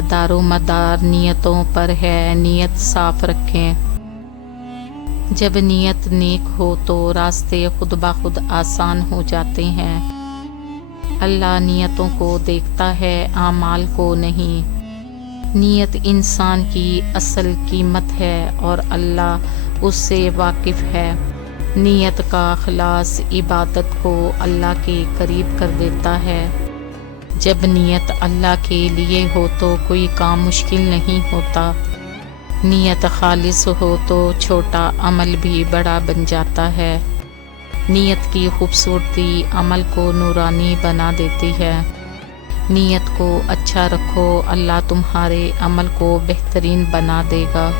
کا دار و مدار نیتوں پر ہے، نیت صاف رکھیں۔ جب نیت نیک ہو تو راستے خود بخود آسان ہو جاتے ہیں۔ اللہ نیتوں کو دیکھتا ہے، اعمال کو نہیں۔ نیت انسان کی اصل قیمت ہے اور اللہ اس سے واقف ہے۔ نیت کا اخلاص عبادت کو اللہ کے قریب کر دیتا ہے۔ جب نیت اللہ کے لیے ہو تو کوئی کام مشکل نہیں ہوتا۔ نیت خالص ہو تو چھوٹا عمل بھی بڑا بن جاتا ہے۔ نیت کی خوبصورتی عمل کو نورانی بنا دیتی ہے۔ نیت کو اچھا رکھو، اللہ تمہارے عمل کو بہترین بنا دے گا۔